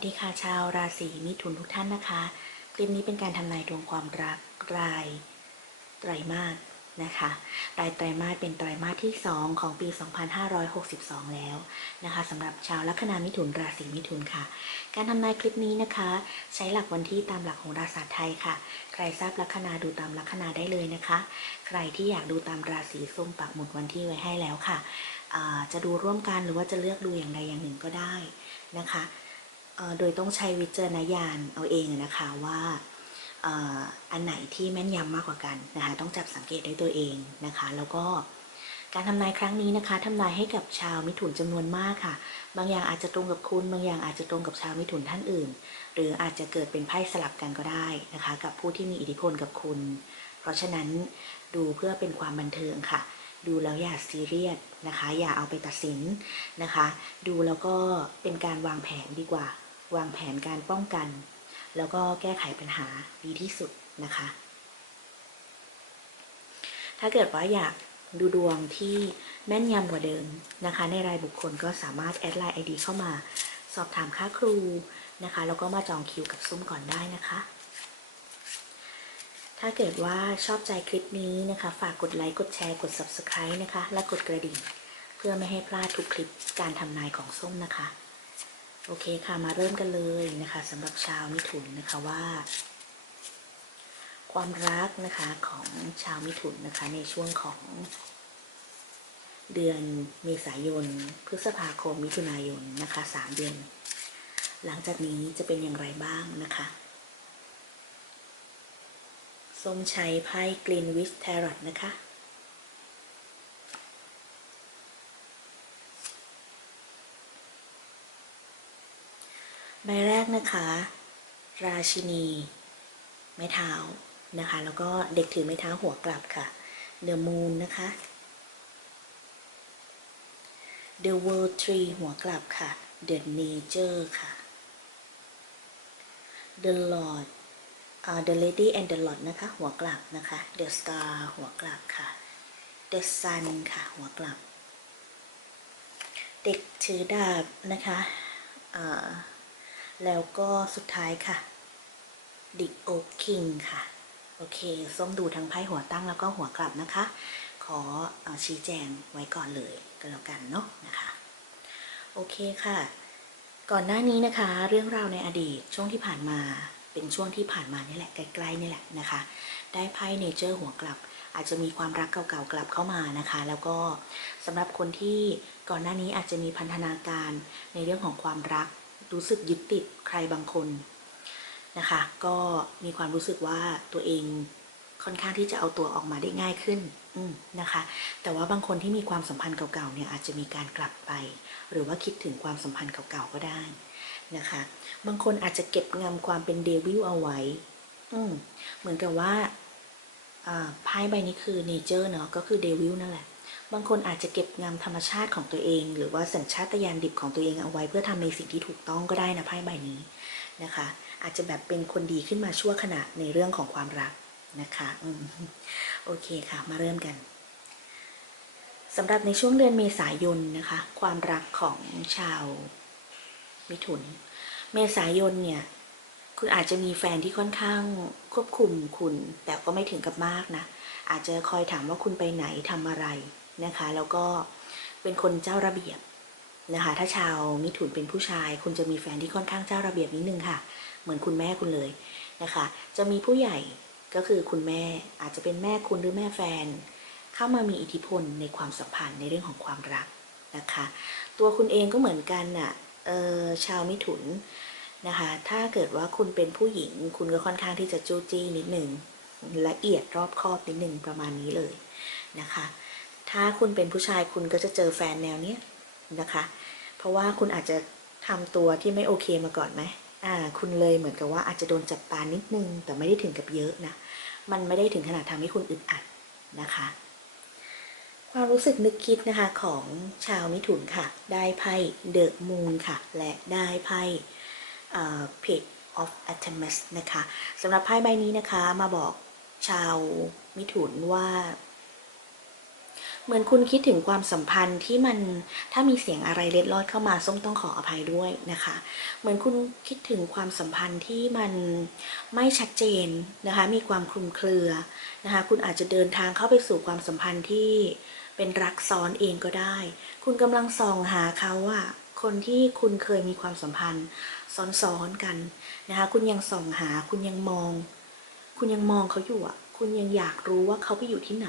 วัสดีค่ะชาวราศีมิถุนทุกท่านนะคะ คลิปนี้เป็นการทำนายดวงความรักรายไตรมาสนะคะรายไตรมาสเป็นไตรมาสที่ 2 ของปี 2562 แล้วนะคะสำหรับชาวลัคนามิถุนราศีมิถุนค่ะ การทำนายคลิปนี้นะคะ ใช้หลักวันที่ตามหลักของราศาสตร์ไทยค่ะ ใครทราบลัคนาดูตามลัคนาได้เลยนะคะ ใครที่อยากดูตามราศีส้มปักหมุดวันที่ไว้ให้แล้วค่ะอ่าจะดูร่วมกันหรือว่าจะเลือกดูอย่างใดอย่างหนึ่งก็ได้นะคะ โดยต้องใช้วิจารณญาณเอาเองนะคะว่าอันไหนที่แม่นยำมากกว่ากันนะคะต้องจับสังเกตด้วยตัวเองนะคะ แล้วก็การทำนายครั้งนี้นะคะทำนายให้กับชาวมิถุนจำนวนมากค่ะ บางอย่างอาจจะตรงกับคุณ บางอย่างอาจจะตรงกับชาวมิถุนท่านอื่น หรืออาจจะเกิดเป็นไพ่สลับกันก็ได้นะคะ กับผู้ที่มีอิทธิพลกับคุณ เพราะฉะนั้นดูเพื่อเป็นความบันเทิงค่ะ ดูแล้วอย่าซีเรียสนะคะ อย่าเอาไปตัดสินนะคะ ดูแล้วก็เป็นการวางแผนดีกว่า วางแผนการป้องกัน แล้วก็แก้ไขปัญหาดีที่สุดนะคะ ถ้าเกิดว่าอยากดูดวงที่แม่นยำกว่าเดิมนะคะ ในรายบุคคลก็สามารถแอดไลน์ไอดีเข้ามาสอบถามค่าครูนะคะ แล้วก็มาจองคิวกับซุ่มก่อนได้นะคะ ถ้าเกิดว่าชอบใจคลิปนี้นะคะ ฝากกดไลค์ กดแชร์ กด Subscribe นะคะ และกดกระดิ่ง เพื่อไม่ให้พลาดทุกคลิปการทำนายของส้มนะคะ โอเคค่ะมาเริ่มกันเลยนะคะสำหรับชาวมิถุนนะคะว่า ความรักนะคะของชาวมิถุนนะคะในช่วงของ เดือนเมษายน พฤษภาคมมิถุนายนนะคะสามเดือน หลังจากนี้จะเป็นอย่างไรบ้างนะคะส้มใช้ไพ่กรีนวิชแทรอตนะคะ ใบแรกนะคะ ราชินี ไม้เท้านะคะ แล้วก็เด็กถือไม้เท้าหัวกลับค่ะ The Moon นะคะ The World Tree หัวกลับค่ะ The Nature ค่ะ The Lord อ่า The Lady and the Lord นะคะ หัวกลับนะคะ The Star หัวกลับค่ะ The Sun ค่ะ หัวกลับ เด็กถือดาบนะคะอ่า แล้วก็สุดท้ายค่ะ ดิกโอคิงค่ะ โอเค ส้มดูทั้งไพ่หัวตั้งแล้วก็หัวกลับนะคะ ขออชี้แจงไว้ก่อนเลยก็แล้วกันเนาะนะคะ โอเคค่ะ ก่อนหน้านี้นะคะ เรื่องราวในอดีตช่วงที่ผ่านมาเป็นช่วงที่ผ่านมานี่แหละใกล้ๆนี่แหละนะคะ ได้ไพ่เนเจอร์หัวกลับ อาจจะมีความรักเก่าๆกลับเข้ามานะคะ แล้วก็สำหรับคนที่ก่อนหน้านี้อาจจะมีพันธนาการในเรื่องของความรัก รู้สึกยึดติดใครบางคนนะคะ ก็มีความรู้สึกว่าตัวเองค่อนข้างที่จะเอาตัวออกมาได้ง่ายขึ้นนะคะ แต่ว่าบางคนที่มีความสัมพันธ์เก่าๆเนี่ยอาจจะมีการกลับไป หรือว่าคิดถึงความสัมพันธ์เก่าๆก็ได้นะคะ บางคนอาจจะเก็บงำความเป็นเดวิลเอาไว้อืเหมือนกับว่าไพ่ใบนี้คือเนเจอร์เนาะก็คือเดวิลนั่นแหละ บางคนอาจจะเก็บงำธรรมชาติของตัวเอง หรือว่าสัญชาตญาณดิบของตัวเองเอาไว้ เพื่อทำในสิ่งที่ถูกต้องก็ได้นะไพ่ใบนี้นะคะ อาจจะแบบเป็นคนดีขึ้นมาชั่วขณะในเรื่องของความรักนะคะอโอเคค่ะมาเริ่มกันสำหรับในช่วงเดือนเมษายนนะคะ ความรักของชาวมิถุน เมษายนเนี่ยคุณอาจจะมีแฟนที่ค่อนข้างควบคุมคุณ แต่ก็ไม่ถึงกับมากนะ อาจจะคอยถามว่าคุณไปไหนทำอะไร นะคะ แล้วก็เป็นคนเจ้าระเบียบนะคะ ถ้าชาวมิถุนเป็นผู้ชาย คุณจะมีแฟนที่ค่อนข้างเจ้าระเบียบนิดนึงค่ะ เหมือนคุณแม่คุณเลยนะคะ จะมีผู้ใหญ่ก็คือคุณแม่อาจจะเป็นแม่คุณหรือแม่แฟน เข้ามามีอิทธิพลในความสัมพันธ์ในเรื่องของความรักนะคะ ตัวคุณเองก็เหมือนกันน่ะชาวมิถุนนะคะ ถ้าเกิดว่าคุณเป็นผู้หญิง คุณก็ค่อนข้างที่จะจู้จี้นิดหนึ่งละเอียดรอบคอบนิดหนึ่งประมาณนี้เลยนะคะ ถ้าคุณเป็นผู้ชายคุณก็จะเจอแฟนแนวเนี้ยนะคะ เพราะว่าคุณอาจจะทำตัวที่ไม่โอเคมาก่อนไหมอ่า คุณเลยเหมือนกับว่าอาจจะโดนจับตานิดนึง แต่ไม่ได้ถึงกับเยอะนะ มันไม่ได้ถึงขนาดทำให้คุณอึดอัดนะคะ ความรู้สึกนึกคิดนะคะของชาวมิถุนค่ะ ได้ไพ่เดอะมูนค่ะ และได้ไพ่เพจ of Artemis นะคะสำหรับไพ่ใบนี้นะคะมาบอกชาวมิถุนว่า เหมือนคุณคิดถึงความสัมพันธ์ที่มันถ้ามีเสียงอะไรเล็ดลอดเข้ามาส้มต้องขออภัยด้วยนะคะ เหมือนคุณคิดถึงความสัมพันธ์ที่มันไม่ชัดเจนนะคะ มีความคลุมเครือนะคะ คุณอาจจะเดินทางเข้าไปสู่ความสัมพันธ์ที่เป็นรักซ้อนเองก็ได้ คุณกำลังส่องหาเขาอะคนที่คุณเคยมีความสัมพันธ์ซ้อนๆกันนะคะ คุณยังส่องหา คุณยังมอง คุณยังมองเขาอยู่อะคุณยังอยากรู้ว่าเขาไปอยู่ที่ไหน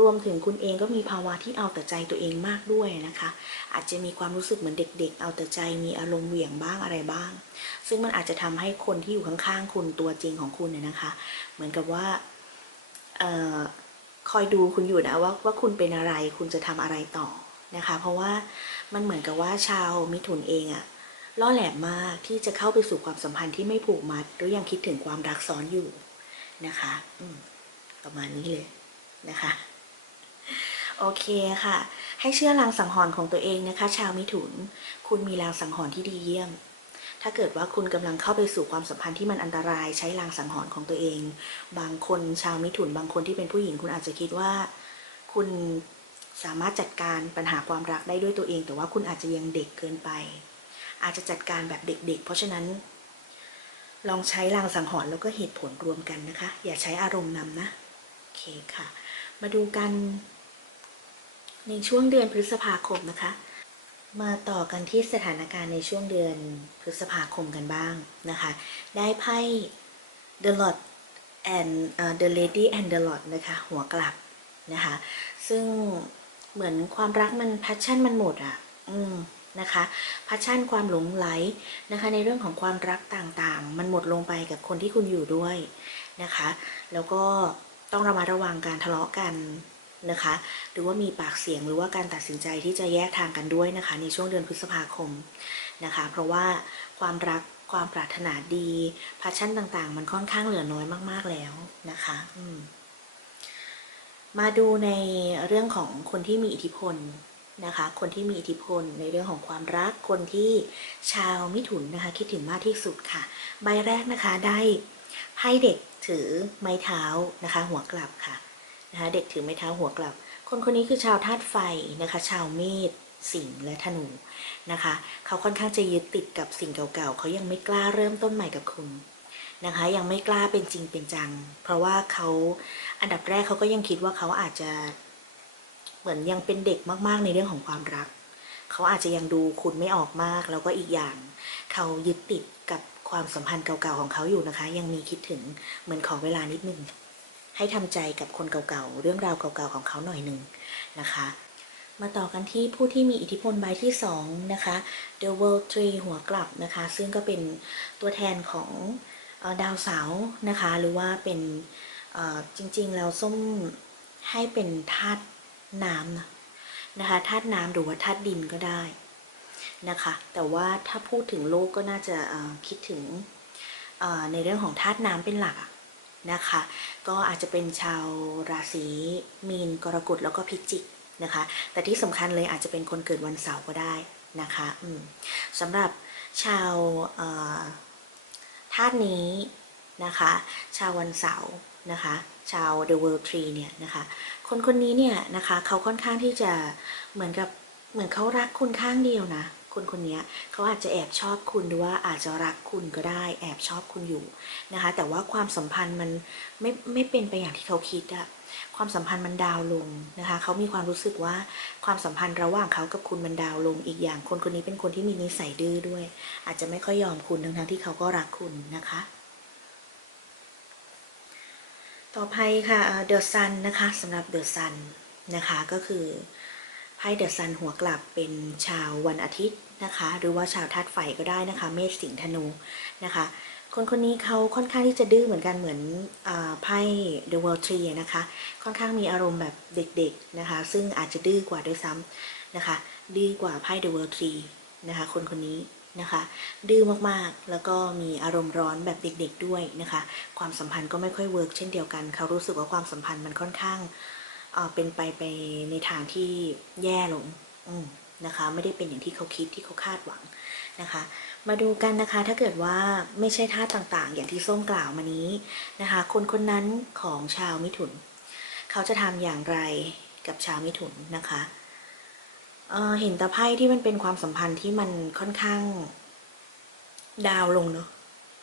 รวมถึงคุณเองก็มีภาวะที่เอาแต่ใจตัวเองมากด้วยนะคะ อาจจะมีความรู้สึกเหมือนเด็ก ๆ เอาแต่ใจมีอารมณ์เหวี่ยงบ้างอะไรบ้าง ซึ่งมันอาจจะทำให้คนที่อยู่ข้างๆคุณตัวจริงของคุณเนี่ยนะคะ เหมือนกับว่าออคอยดูคุณอยู่นะว่าว่าคุณเป็นอะไรคุณจะทำอะไรต่อนะคะ เพราะว่ามันเหมือนกับว่าชาวมิถุนเองอะล่อแหลมมากที่จะเข้าไปสู่ความสัมพันธ์ที่ไม่ผูกมัด หรือยังคิดถึงความรักซ้อนอยู่นะคะ อืมประมาณนี้เลยนะคะ โอเคค่ะ ให้เชื่อลางสังหรณ์ของตัวเองนะคะ ชาวมิถุน คุณมีลางสังหรณ์ที่ดีเยี่ยม ถ้าเกิดว่าคุณกำลังเข้าไปสู่ความสัมพันธ์ที่มันอันตรายใช้ลางสังหรณ์ของตัวเอง บางคนชาวมิถุน บางคนที่เป็นผู้หญิงคุณอาจจะคิดว่า คุณสามารถจัดการปัญหาความรักได้ด้วยตัวเอง แต่ว่าคุณอาจจะยังเด็กเกินไป อาจจะจัดการแบบเด็ก ๆ เพราะฉะนั้น ลองใช้ลางสังหรณ์แล้วก็เหตุผลรวมกันนะคะ อย่าใช้อารมณ์นำนะโอเคค่ะ มาดูกัน ในช่วงเดือนพฤษภาคมนะคะ มาต่อกันที่สถานการณ์ในช่วงเดือนพฤษภาคมกันบ้างนะคะ ได้ไพ่ The Lord and uh, The Lady and the Lord นะคะ หัวกลับนะคะ ซึ่งเหมือนความรักมันแพชชั่นมันหมดอะ อืมนะคะแพชชั่นความหลงไหลนะคะ ในเรื่องของความรักต่างๆ มันหมดลงไปกับคนที่คุณอยู่ด้วยนะคะ แล้วก็ต้องระมัดระวังการทะเลาะกัน นะคะ หรือว่ามีปากเสียงหรือว่าการตัดสินใจที่จะแยกทางกันด้วยนะคะ ในช่วงเดือนพฤษภาคมนะคะ เพราะว่าความรักความปรารถนาดีพาชั่นต่างๆ มันค่อนข้างเหลือน้อยมากๆแล้วนะคะมมาดูในเรื่องของคนที่มีอิทธิพลนะคะ คนที่มีอิทธิพลในเรื่องของความรัก คนที่ชาวมิถุนนะคะ คิดถึงมากที่สุดค่ะ ใบแรกนะคะได้ไพ่เด็กถือไม้เท้านะคะ หัวกลับค่ะ นะคะเด็กถือไม้เท้าหัวกลับ คนคนนี้คือชาวธาตุไฟนะคะ ชาวเมษสิงห์และธนูนะคะ เขาค่อนข้างจะยึดติดกับสิ่งเก่าๆ เขายังไม่กล้าเริ่มต้นใหม่กับคุณนะคะ ยังไม่กล้าเป็นจริงเป็นจัง เพราะว่าเขาอันดับแรกเขาก็ยังคิดว่าเขาอาจจะเหมือนยังเป็นเด็กมากๆในเรื่องของความรัก เขาอาจจะยังดูคุณไม่ออกมาก แล้วก็อีกอย่าง เขายึดติดกับความสัมพันธ์เก่าๆของเขาอยู่นะคะ ยังมีคิดถึงเหมือนขอเวลานิดนึง ให้ทำใจกับคนเก่าๆ เรื่องราวเก่าๆของเขาหน่อยหนึ่งนะคะ มาต่อกันที่ผู้ที่มีอิทธิพลใบที่ 2 นะคะ The World Tree หัวกลับนะคะ ซึ่งก็เป็นตัวแทนของดาวเสาร์นะคะ หรือว่าเป็นจริงๆ แล้วส้มให้เป็นธาตุน้ำนะคะธาตุน้ำหรือว่าธาตุดินก็ได้นะคะ แต่ว่าถ้าพูดถึงโลกก็น่าจะคิดถึงในเรื่องของธาตุน้ำเป็นหลักอะ นะคะ ก็อาจจะเป็นชาวราศีมีนกรกฎแล้วก็พิจิกนะคะ แต่ที่สำคัญเลยอาจจะเป็นคนเกิดวันเสาร์ก็ได้นะคะสำหรับชาวธาตุนี้นะคะ ชาววันเสาร์นะคะ ชาว The World Tree เนี่ยนะคะ คนคนนี้เนี่ยนะคะเขาค่อนข้างที่จะเหมือนกับเหมือนเขารักคุณข้างเดียวนะ คนคนนี้เขาอาจจะแอบชอบคุณหรือว่าอาจจะรักคุณก็ได้ แอบชอบคุณอยู่นะคะ แต่ว่าความสัมพันธ์มันไม่ไม่เป็นไปอย่างที่เขาคิดอะความสัมพันธ์มันดาวลงนะคะเขามีความรู้สึกว่าความสัมพันธ์ระหว่างเขากับคุณมันดาวลงอีกอย่างคนคนนี้เป็นคนที่มีนิสัยดื้อด้วย อาจจะไม่ค่อยยอมคุณทั้งๆที่เขาก็รักคุณนะคะต่อไปค่ะเดอะซันนะคะสำหรับเดอะซันนะคะก็คือ ไพ่เดอะซันหัวกลับเป็นชาววันอาทิตย์นะคะ หรือว่าชาวธาตุไฟก็ได้นะคะ เมษสิงห์ธนูนะคะ คนคนนี้เขาค่อนข้างที่จะดื้อเหมือนกันเหมือนอไพ่ The World Tree นะคะ ค่อนข้างมีอารมณ์แบบเด็กๆนะคะ ซึ่งอาจจะดื้อกว่าด้วยซ้ำนะคะ ดื้อกว่าไพ่ The World Tree นะคะ คนคนนี้นะคะดื้อมากๆ แล้วก็มีอารมณ์ร้อนแบบเด็กๆด้วยนะคะ ความสัมพันธ์ก็ไม่ค่อยเวิร์กเช่นเดียวกัน เขารู้สึกว่าความสัมพันธ์มันค่อนข้าง เป็นไปไปในทางที่แย่ลงนะคะ ไม่ได้เป็นอย่างที่เขาคิดที่เขาคาดหวังนะคะ มาดูกันนะคะถ้าเกิดว่าไม่ใช่ท่าตุต่างๆ อย่างที่ส้มกล่าวมานี้นะคะ คนคนนั้นของชาวมิถุน เขาจะทำอย่างไรกับชาวมิถุนนะคะเเห็นต่ไพ่ที่มันเป็นความสัมพันธ์ที่มันค่อนข้างดาวลงเนอะ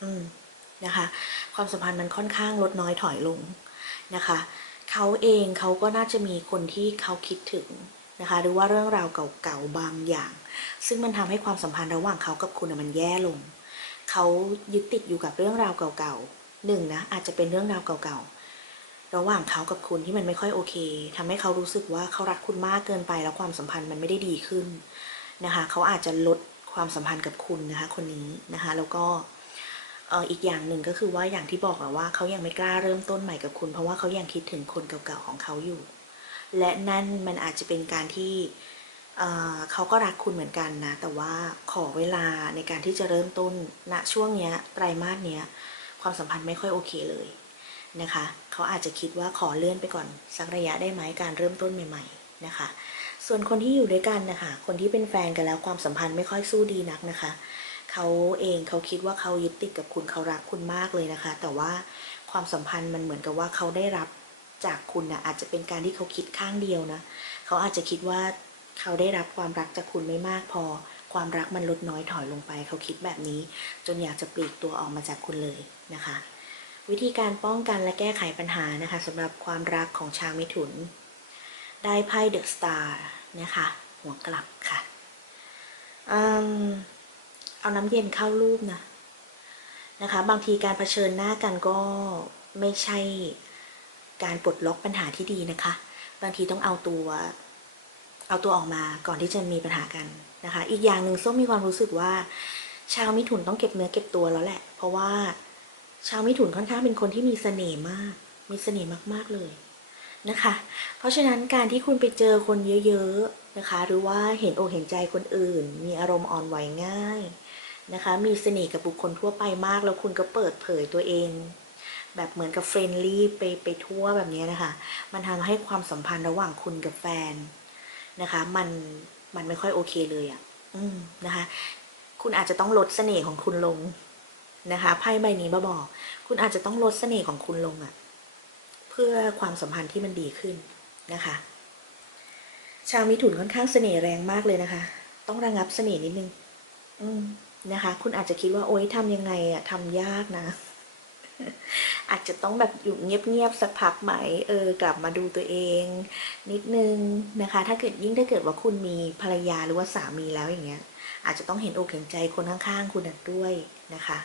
อืมนะคะ ความสัมพันธ์มันค่อนข้างลดน้อยถอยลงนะคะ เขาเองเขาก็น่าจะมีคนที่เขาคิดถึงนะคะ หรือว่าเรื่องราวเก่าๆบางอย่าง ซึ่งมันทำให้ความสัมพันธ์ระหว่างเขากับคุณมันแย่ลง เขายึดติดอยู่กับเรื่องราวเก่าๆหนึ่งนะอาจจะเป็นเรื่องราวเก่าๆระหว่างเขากับคุณที่มันไม่ค่อยโอเคทำให้เขารู้สึกว่าเขารักคุณมากเกินไปแล้วความสัมพันธ์มันไม่ได้ดีขึ้นนะคะ เขาอาจจะลดความสัมพันธ์กับคุณนะคะ คนนี้นะคะ แล้วก็เอออีกอย่างหนึ่งก็คือว่าอย่างที่บอกแหละว่าเขายังไม่กล้าเริ่มต้นใหม่กับคุณ เพราะว่าเขายังคิดถึงคนเก่าๆของเขาอยู่ และนั่นมันอาจจะเป็นการที่เขาก็รักคุณเหมือนกันนะ แต่ว่าขอเวลาในการที่จะเริ่มต้นณช่วงเนี้ยไตรมาสเนี้ยความสัมพันธ์ไม่ค่อยโอเคเลยนะคะเขาอาจจะคิดว่าขอเลื่อนไปก่อนสักระยะได้ไหมการเริ่มต้นใหม่ ๆนะคะ ส่วนคนที่อยู่ด้วยกันนะคะคนที่เป็นแฟนกันแล้วความสัมพันธ์ไม่ค่อยสู้ดีนักนะคะ เขาเองเขาคิดว่าเขายึดติดกับคุณเขารักคุณมากเลยนะคะ แต่ว่าความสัมพันธ์มันเหมือนกับว่าเขาได้รับจากคุณนะอาจจะเป็นการที่เขาคิดข้างเดียวนะเขาอาจจะคิดว่าเขาได้รับความรักจากคุณไม่มากพอ ความรักมันลดน้อยถอยลงไป เขาคิดแบบนี้ จนอยากจะปลีกตัวออกมาจากคุณเลยนะคะ วิธีการป้องกันและแก้ไขปัญหานะคะสำหรับความรักของชาวมิถุน ได้ไพ่เดอะสตาร์นะคะหัวกลับค่ะอืม เอาน้ำเย็นเข้ารูปนะนะคะ บางทีการเผชิญหน้ากันก็ไม่ใช่การปลดล็อกปัญหาที่ดีนะคะ บางทีต้องเอาตัว เอาตัวออกมาก่อนที่จะมีปัญหากันนะคะ อีกอย่างหนึ่งส้มมีความรู้สึกว่า ชาวมิถุนต้องเก็บเนื้อเก็บตัวแล้วแหละ เพราะว่าชาวมิถุนค่อนข้างเป็นคนที่มีเสน่ห์มาก มีเสน่ห์มากๆเลยนะคะ เพราะฉะนั้นการที่คุณไปเจอคนเยอะๆนะคะ หรือว่าเห็นอกเห็นใจคนอื่น มีอารมณ์อ่อนไหวง่าย นะคะ มีเสน่ห์กับบุคคลทั่วไปมาก แล้วคุณก็เปิดเผยตัวเอง แบบเหมือนกับเฟรนลี่ไปไปทั่วแบบนี้นะคะ มันทำให้ความสัมพันธ์ระหว่างคุณกับแฟนนะคะ มันมันไม่ค่อยโอเคเลยอะ่ะ อืมนะคะ คุณอาจจะต้องลดเสน่ห์ของคุณลงนะคะไพ่ใบนี้มาบอก คุณอาจจะต้องลดเสน่ห์ของคุณลงอะ่ะ เพื่อความสัมพันธ์ที่มันดีขึ้นนะคะชาวมิถุนค่อนข้างเสน่ห์แรงมากเลยนะคะ ต้องระงับเสน่ห์นิดนึง อืม นะคะ คุณอาจจะคิดว่าโอ๊ยทำยังไงอะทำยากนะ อาจจะต้องแบบอยู่เงียบๆสักพักไหม เออกลับมาดูตัวเอง นิดนึงนะคะ ถ้าเกิดยิ่งถ้าเกิดว่าคุณมีภรรยาหรือว่าสามีแล้วอย่างเงี้ย อาจจะต้องเห็นอกเห็นใจคนข้างๆ คุณด้วยนะคะ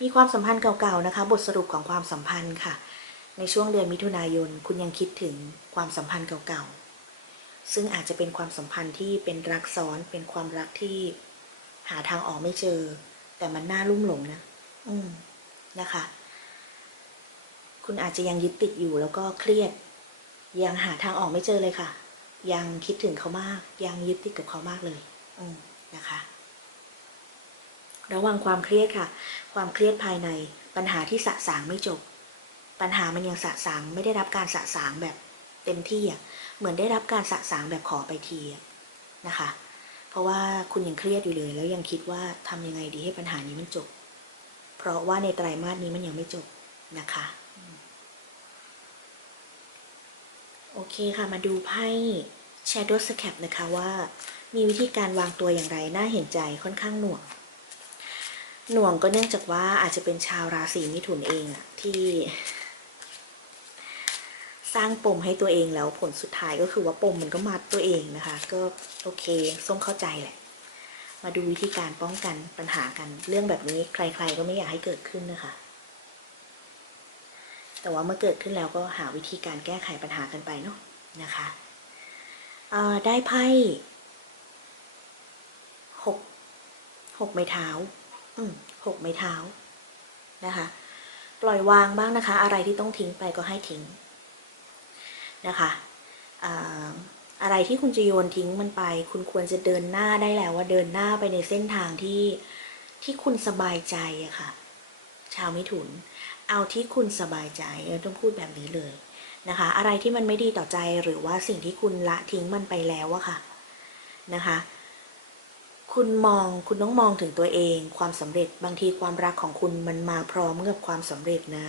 มีความสัมพันธ์เก่าๆนะคะ บทสรุปของความสัมพันธ์ค่ะ ในช่วงเดือนมิถุนายนคุณยังคิดถึงความสัมพันธ์เก่าๆซึ่งอาจจะเป็นความสัมพันธ์ที่เป็นรักซ้อนเป็นความรักที่ หาทางออกไม่เจอ แต่มันน่าลุ่มหลงนะ อืมนะคะ คุณอาจจะยังยึดติดอยู่แล้วก็เครียด ยังหาทางออกไม่เจอเลยค่ะ ยังคิดถึงเขามาก ยังยึดติดกับเขามากเลย อืมนะคะ ระวังความเครียดค่ะ ความเครียดภายในปัญหาที่สะสางไม่จบ ปัญหามันยังสะสางไม่ได้รับการสะสางแบบเต็มที่อะเหมือนได้รับการสะสางแบบขอไปทีนะคะ เพราะว่าคุณยังเครียดอยู่เลย แล้วยังคิดว่าทำยังไงดีให้ปัญหานี้มันจบ เพราะว่าในไตรมาสนี้มันยังไม่จบนะคะ โอเคค่ะมาดูไพ่ Shadow s c a p นะคะว่า มีวิธีการวางตัวอย่างไร น่าเห็นใจค่อนข้างหน่วง หน่วงก็เนื่องจากว่าอาจจะเป็นชาวราศีมิถุนเองอะที่ สร้างปมให้ตัวเองแล้วผลสุดท้ายก็คือว่าปมมันก็มัดตัวเองนะคะ ก็โอเคส้มเข้าใจแหละ มาดูวิธีการป้องกันปัญหากัน เรื่องแบบนี้ใคร ๆ ก็ไม่อยากให้เกิดขึ้นนะคะ แต่ว่าเมื่อเกิดขึ้นแล้วก็หาวิธีการแก้ไขปัญหากันไปเนาะนะคะได้ไพ่หกหกไม้เท้า อืมหกไม้เท้านะคะ ปล่อยวางบ้างนะคะ อะไรที่ต้องทิ้งไปก็ให้ทิ้ง นะคะอะไรที่คุณจะโยนทิ้งมันไป คุณควรจะเดินหน้าได้แล้วว่าเดินหน้าไปในเส้นทางที่ที่คุณสบายใจอะค่ะ ชาวมิถุน เอาที่คุณสบายใจเออต้องพูดแบบนี้เลยนะคะ อะไรที่มันไม่ดีต่อใจหรือว่าสิ่งที่คุณละทิ้งมันไปแล้วอะค่ะนะคะ คุณมองคุณต้องมองถึงตัวเอง ความสำเร็จบางทีความรักของคุณมันมาพร้อมกับความสำเร็จนะ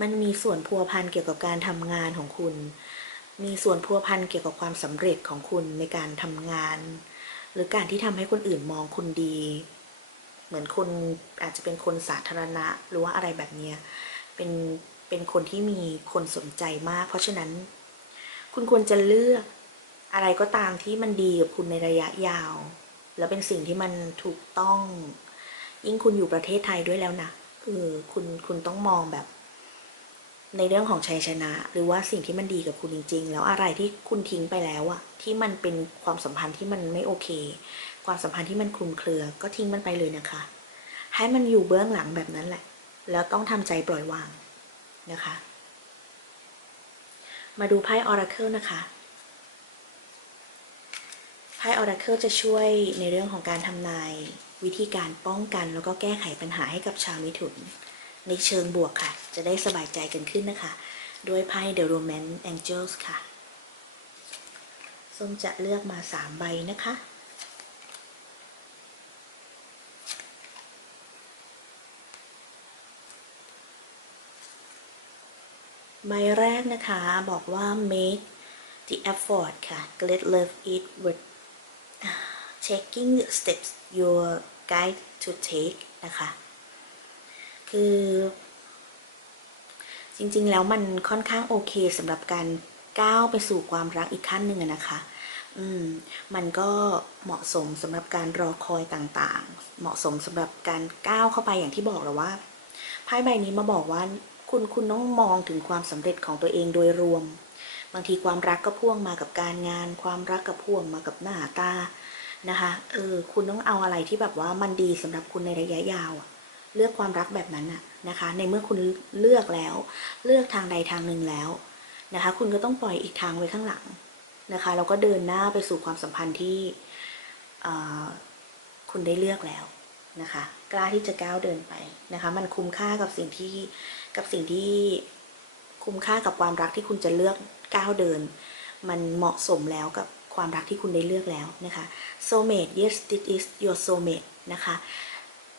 มันมีส่วนพัวพันเกี่ยวกับการทำงานของคุณ มีส่วนพัวพันเกี่ยวกับความสำเร็จของคุณในการทำงาน หรือการที่ทำให้คนอื่นมองคุณดี เหมือนคนอาจจะเป็นคนสาธารณะหรือว่าอะไรแบบเนี้ยเป็นเป็นคนที่มีคนสนใจมาก เพราะฉะนั้น คุณควรจะเลือกอะไรก็ตามที่มันดีกับคุณในระยะยาว แล้วเป็นสิ่งที่มันถูกต้อง ยิ่งคุณอยู่ประเทศไทยด้วยแล้วนะเออคุณคุณต้องมองแบบ ในเรื่องของชัยชนะ หรือว่าสิ่งที่มันดีกับคุณจริง ๆ แล้วอะไรที่คุณทิ้งไปแล้วอะที่มันเป็นความสัมพันธ์ที่มันไม่โอเค ความสัมพันธ์ที่มันคลุมเครือ ก็ทิ้งมันไปเลยนะคะ ให้มันอยู่เบื้องหลังแบบนั้นแหละ แล้วต้องทำใจปล่อยวางนะคะ มาดูไพ่ Oracle นะคะไพ่ Oracle จะช่วยในเรื่องของการทำนายวิธีการป้องกันแล้วก็แก้ไขปัญหาให้กับชาวมิถุน ในเชิงบวกค่ะ จะได้สบายใจกันขึ้นนะคะ ด้วยไพ่ The Romance Angels ค่ะ ส้มจะเลือกมา 3 ใบนะคะ ใบแรกนะคะบอกว่า make the effort ค่ะ let love it with taking the steps your guide to take นะคะ คือ จริงๆ แล้วมันค่อนข้างโอเคสำหรับการก้าวไปสู่ความรักอีกขั้นหนึ่งนะคะอืมมันก็เหมาะสมสำหรับการรอคอยต่างๆ เหมาะสมสำหรับการก้าวเข้าไปอย่างที่บอกแล้วว่าไพ่ใบนี้มาบอกว่าคุณคุณต้องมองถึงความสำเร็จของตัวเองโดยรวม บางทีความรักก็พ่วงมากับการงาน ความรักก็พ่วงมากับหน้าตานะคะเออคุณต้องเอาอะไรที่แบบว่ามันดีสำหรับคุณในระยะยาวอะ เลือกความรักแบบนั้นอะนะคะ ในเมื่อคุณเลือกแล้ว เลือกทางใดทางหนึ่งแล้วนะคะ คุณก็ต้องปล่อยอีกทางไว้ข้างหลังนะคะแล้วก็เดินหน้าไปสู่ความสัมพันธ์ที่คุณได้เลือกแล้วนะคะ กล้าที่จะก้าวเดินไปนะคะ มันคุ้มค่ากับสิ่งที่กับสิ่งที่คุ้มค่ากับความรักที่คุณจะเลือกก้าวเดิน มันเหมาะสมแล้วกับความรักที่คุณได้เลือกแล้วนะคะ soulmate yes this is your soulmate นะคะ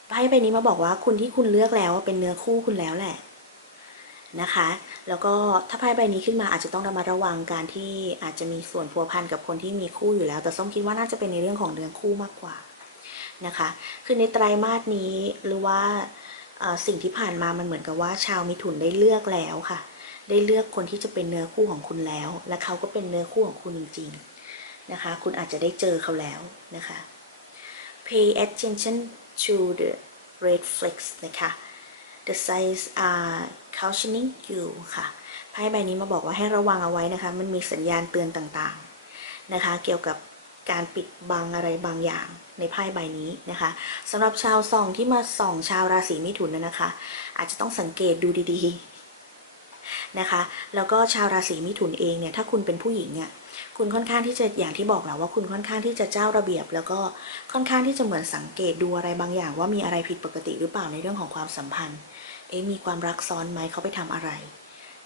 ไพ่ใบนี้มาบอกว่าคุณที่คุณเลือกแล้วเป็นเนื้อคู่คุณแล้วแหละนะคะ แล้วก็ถ้าไพ่ใบนี้ขึ้นมาอาจจะต้องระมัดระวังการที่อาจจะมีส่วนพัวพันกับคนที่มีคู่อยู่แล้ว แต่ส้มคิดว่าน่าจะเป็นในเรื่องของเนื้อคู่มากกว่านะคะ คือในไตรมาสนี้หรือว่าสิ่งที่ผ่านมามันเหมือนกับว่าชาวมิถุนได้เลือกแล้วค่ะ ได้เลือกคนที่จะเป็นเนื้อคู่ของคุณแล้ว และเขาก็เป็นเนื้อคู่ของคุณจริงๆนะคะ คุณอาจจะได้เจอเขาแล้วนะคะ pay attention to the red flags นะคะ the signs are cautioning you ค่ะไพ่ใบนี้มาบอกว่าให้ระวังเอาไว้นะคะ มันมีสัญญาณเตือนต่างๆนะคะ เกี่ยวกับการปิดบังอะไรบางอย่างในไพ่ใบนี้นะคะสำหรับชาวส่องที่มาส่องชาวราศีมิถุนนะคะ อาจจะต้องสังเกตดูดีๆ นะคะ แล้วก็ชาวราศีมิถุนเองเนี่ยถ้าคุณเป็นผู้หญิงเนี่ยคุณค่อนข้างที่จะอย่างที่บอกแล้วว่าคุณค่อนข้างที่จะเจ้าระเบียบ แล้วก็ค่อนข้างที่จะเหมือนสังเกตดูอะไรบางอย่าง ว่ามีอะไรผิดปกติหรือเปล่าในเรื่องของความสัมพันธ์ เอ๊มีความรักซ้อนไหมเขาไปทำอะไร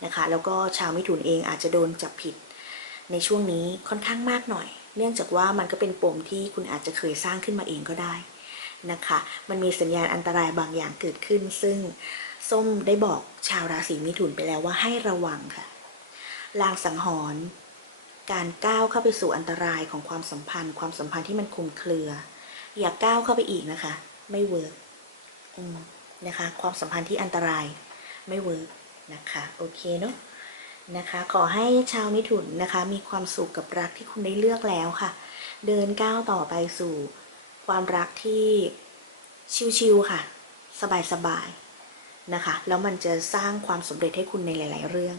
นะคะ แล้วก็ชาวมิถุนเองอาจจะโดนจับผิด ในช่วงนี้ค่อนข้างมากหน่อย เนื่องจากว่ามันก็เป็นปมที่คุณอาจจะเคยสร้างขึ้นมาเองก็ได้นะคะ มันมีสัญญาณอันตรายบางอย่างเกิดขึ้น ซึ่ง ส้มได้บอกชาวราศีมิถุนไปแล้วว่าให้ระวังค่ะลางสังหรณ์การก้าวเข้าไปสู่อันตรายของความสัมพันธ์ ความสัมพันธ์ที่มันคลุมเครือ อย่าก้าวเข้าไปอีกนะคะ ไม่เวิร์กนะคะ ความสัมพันธ์ที่อันตรายไม่เวิร์กนะคะโอเคเนาะนะคะขอให้ชาวมิถุนนะคะ มีความสุขกับรักที่คุณได้เลือกแล้วค่ะ เดินก้าวต่อไปสู่ความรักที่ชิวๆค่ะ สบายๆ นะคะ แล้วมันจะสร้างความสมเร็จให้คุณในหลาย ๆ เรื่อง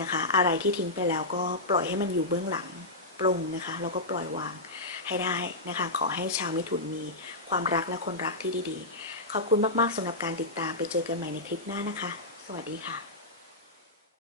นะคะ อะไรที่ทิ้งไปแล้วก็ปล่อยให้มันอยู่เบื้องหลังปรงนะคะ แล้วก็ปล่อยวางให้ได้นะคะ ขอให้ชาวมิถุนมีความรักและคนรักที่ดีๆ ขอบคุณมาก ๆสำหรับการติดตามไปเจอกันใหม่ในคลิปหน้านะคะ สวัสดีค่ะ